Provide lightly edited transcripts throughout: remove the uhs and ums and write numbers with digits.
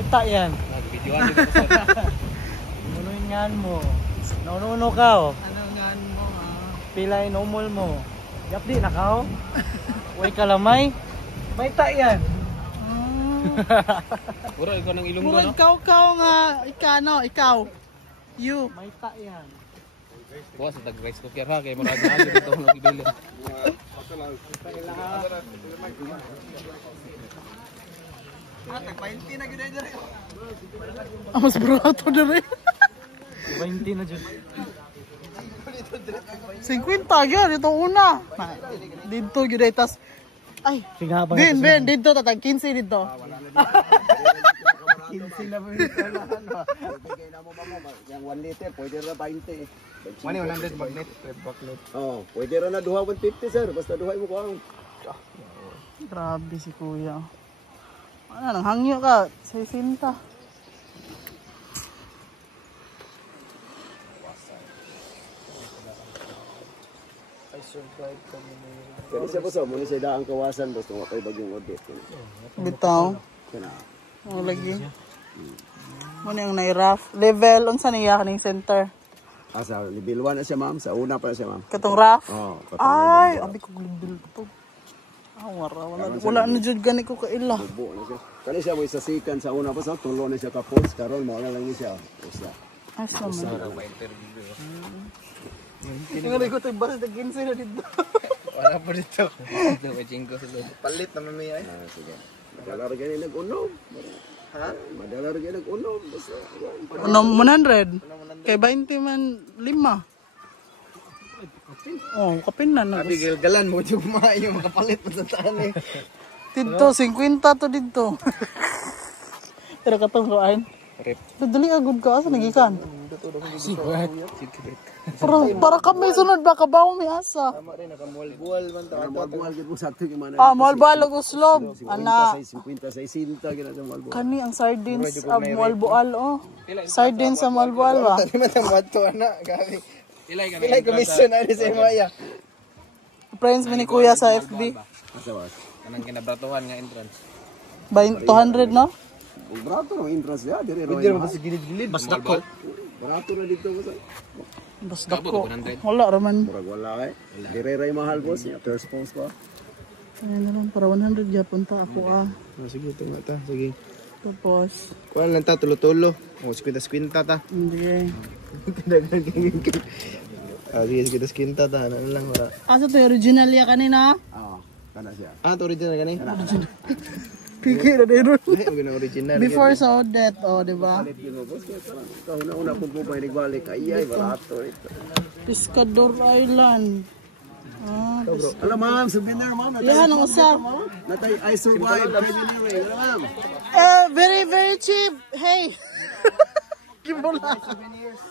May ta yan. Nag-videoan din ako sa. Unuin nga mo. Naununo ka oh. Ano nga mo ha? Pilay nomol mo. Yapdi na ka oh. Uy kalamay. May ta yan. Puro ikaw ng ilong mo, Puro no? ikaw nga. Ikaw. You. May ta yan. Bukas sa tag-rice cooker ha, kaya marami na agad ito ng ibili. Mas barato na rin. 20 na dyan. 50 yun, ito una. Dito yun ay tas. Ay, Ben, dito tatag 15 dito. 15 na mo yung Bigay na mo mama, yung 1 liter, pwede na 20. Mani 100 magnet, red backnet. Oh, pwede na duha 150 sir, basta duha mo ko ang. Grabe si kuya. Ano, nang hangyo ka. 60. Kaya siya po sa muna siya daang kawasan, basta makay bagyong audit. Bitaw. Kana. Ang lagi. Muna yung nairaf. Level, unsa niya kaning center? Sa level 1 na siya ma'am, sa una pa na siya ma'am. Katong raf? Oh, Ay, abi ko level to. Wala na jud gani ko kaila. buo na siya. Kani siya mo isasikan sa una pa sa tulo na siya kapos, karon mo na lang ni siya. Usa. Ay, sama. Tingnan ko ito, basta 15 na dito. Wala po dito. Ito, may chinko sa loob. Palit na mamaya eh. Sige. Madala rin ganyan nag-unom. Ha? Madala rin ganyan nag-unom. Basta, Ano, 100? Kay 20 man, 5. Oh, kapin na. Abigail, galan mo yung maayo, makapalit pa sa taan eh. Dito, 50 to dito. Pero katong kuan. Rip. Dali agud ka sa nagikan. Secret. Para kami sunod ba kabaw mi asa. Tama rin, nakamual-bual man ta. buwal gid mo sakto yung mga. Mahal balog uslob. Ana 50 sa 60 gina sa malbo. kani ang sardines sa Malboal oh. Sardines sa Malboal ba? Di man tamad to ana, gabi. Pilay commission na sa Maya. Friends mi ni kuya sa FB. Asa was? Kanang kinabratuhan nga entrance. 200 no? Barato no interest ya, dire ro. Hindi mo sa gilid-gilid. Basta ko. Barato na dito mo sa. Basta ko. Wala raman. Murag wala eh. Dire ray mahal boss, first post pa. Ayun na lang para 100 gyapon ta ako ah. Sige, tunga ta. Sige. Tapos Kuan lang ta, tulo-tulo. O, skwinta-skwinta ta. hindi. Sige, skwinta ta. Ano lang, wala. Asa to yung original ya kanina? Oo, kana siya. Ah, ito original gani? Piki na din. Hindi, original. Before sa Odette, oh, di ba? Dito boss, una kung po may nagbalik ay barato ito. Pescador Island. Ah, Alam ma'am, souvenir ma'am. yan ang usa. Natay I survived engineering. Alam ma'am. Very, very cheap. Hey. Gimbola.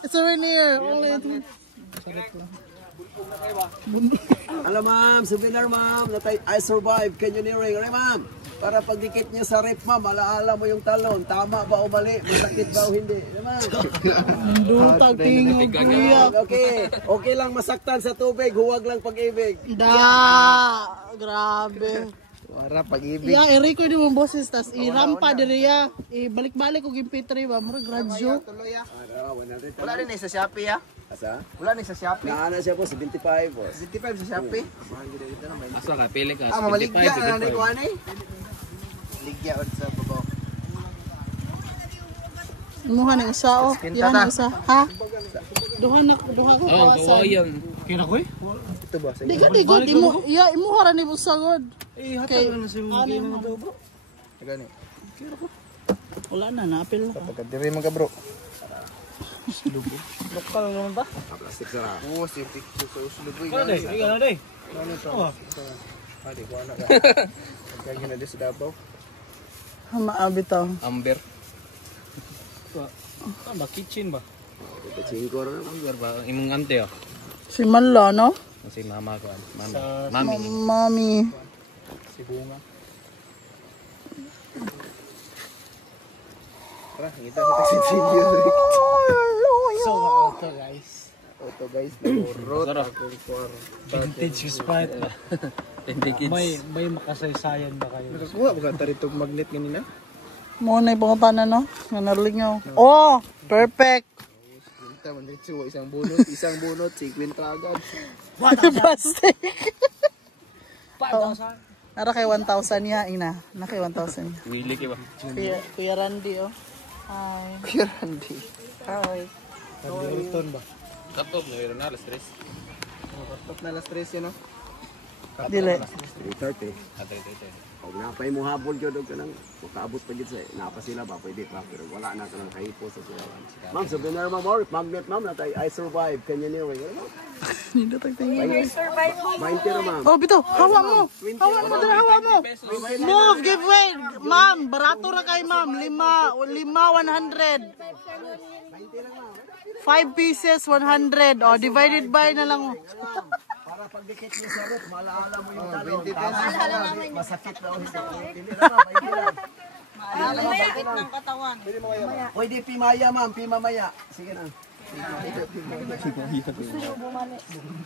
Souvenir. Only Alam ma'am, souvenir ma'am. Natay I survived engineering. Alam ma'am. Para pagdikit niyo sa rep ma'am, alaala mo yung talon. Tama ba o mali? Masakit ba o hindi? Alam ma'am. Nandutag tingog kuya. Okay. Okay lang masaktan sa tubig. Huwag lang pag-ibig. Grabe. Wara, pag-ibig. Ya, i-record mo boses tas i-rampa diri ya. Ibalik-balik og MP3 ba, mura gradyo. Wala rin sa Shopee ya? Asa? Wala rin sa Shopee. Naana siya po, 75 boss. 55 sa Shopee. Asa ka, pili ka. Ah, mamaligya na ni kuan eh. Ligya od sa babaw. Imuha ni usa oh. Yan ang usa. Ha? Duha ko kawasan. Kina ko eh? Ito ba? Di ka imuha ra ni usa god. Hatag na sa mga gina na to bro. Gani. Wala na napil na. Pagkadiri man ka bro. Lokal naman ba? Plastic sarap. Oo, si picture sa usluboy. Ano day? Ikaw na day. Ano ito? Adi ko ana ka. Pagkagin na di sa Davao. Maabi to. Amber. Ba kitchen ba? Ito chingkor na. Amber ba? Imong ante oh. Si Manla no? Si mama ko. Sa- Mami. Mami. Si Bunga. Tara, kita sa taxi video. So, auto guys. Auto guys, nagurot. Vintage spot ba? Hindi kids. May makasaysayan ba kayo? Nakakuha ba ka taritog magnet ganina? Muna yung pangutanan, no? Nga naruling nyo. Oh! Perfect! Kita man dito, isang bunot, 50 agad. Plastic! Nara kay 1,000 niya, ina. Na kay 1,000 niya. Wili ka ba? Kuya Randy, oh. Hi. Kuya Randy. Hi. Ba? Katop, ngayon na, alas 3. Katop na alas 3 yun, no? Dili. 3:30. Pag napay mo habol yun, ka nang makaabot pa dyan sa napa sila ba, pwede pa, pero wala na ka nang kahipo sa silawan. Ma'am, sabi na ma'am, or magnet ma'am, natay, I survive, canyoneering. Ano ba? Hindi tingin. 20 na ma'am. Oh, Bito, hawa mo. Hawa mo, dala, hawa mo. Move, give way. Ma'am, barato na kay ma'am. 100. 5 pieces, 100. Oh, divided by na lang. Para pagdikit niyo sa rep, malaala mo yung talong. Masakit na o hindi. Masakit ng katawan. Pwede pimaya ma'am, pimamaya. Sige na.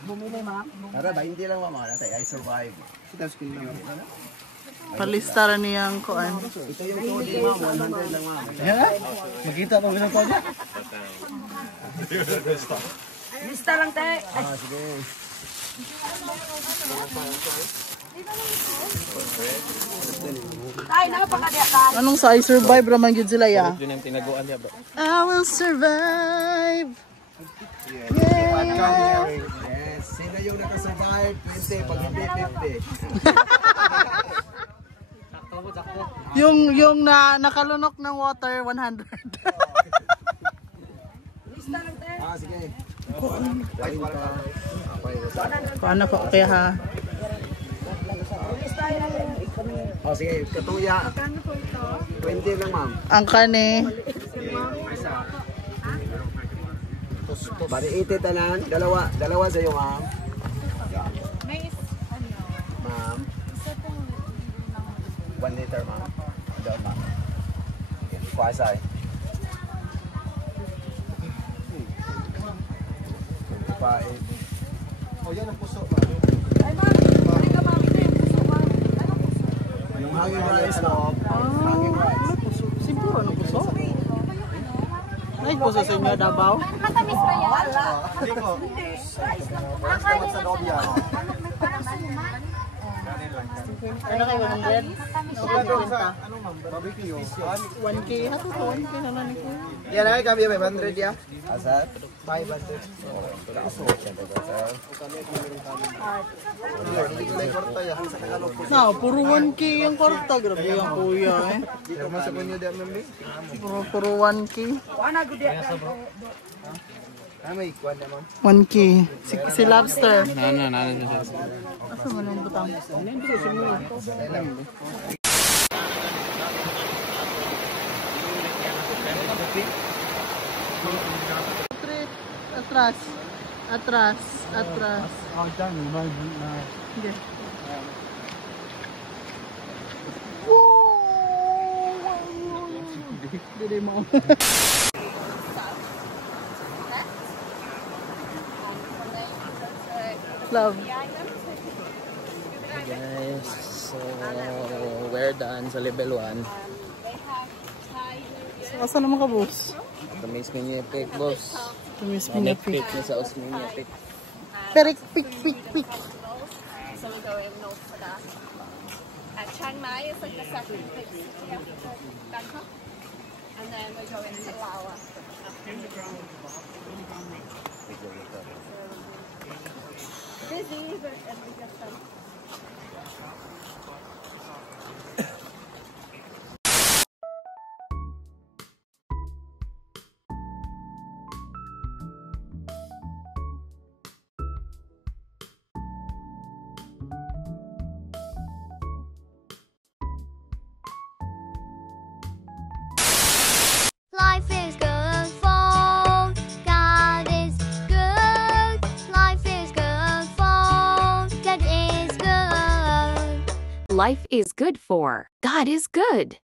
Bumili ma'am. Tara, 20 lang ma'am. Natay, I survive. Palista niyang kuan. Ito yung code ma'am, 100 lang ma'am. Ayan nga. Makita itong isang kanya. Lista lang tayo. Sige. Ay, napakadya ka. Anong sa I survive raman gyud sila ya? Yun yung tinaguan niya, bro. I will survive. Yes. Sino yung nakasurvive? 20, pag hindi, 50. Yung nakalunok ng water 100. Sige. Paano ko kaya ha? Sige, katuya. 20 lang ma'am. Ang kani. Bari 80 tanan, dalawa sa iyo ma'am. Ma'am. 1 liter ma'am. Doon ma'am. Okay, kuasay. 25. Oh, yan ang puso ma'am. Ay, ma'am. Ay, ka, ma'am. Ito yung puso, ma'am. Anong puso? Yung hanging rice ma'am. Hanging rice. Siguro ano puso? Ay, puso sa inyo Davao. Matamis ba yan? Wala. Hindi ko. Rice lang po. Dapat sa loob yan. Parang suman. Ano kayo 100? Ano, ma'am? Barbecue. 1K ha to 1K na lang ko. Yan ay kami 500 ya. Asat? 500. Na, puro 1K yung korta, grabe yung kuya eh. Dito man sa kunyo di ma'am. Puro 1K. May kuan na ma'am. 1K. Si lobster. Nana. Asa man ang butang? Atras. Oh, dyan. Sige. Dili mo. Love. Guys, so we're done sa level 1. Asa naman ka, boss? Tamis mini epic, boss. Tumis Mini pinapik. epic na sa Osmini epic. Perik, pik. So we go in north for that. At Chiang Mai is like the second big city after Bangkok. And then we go into Laos. Busy, but we get some. Life is good for God is good. Life is good for God is good. Life is good for God is good.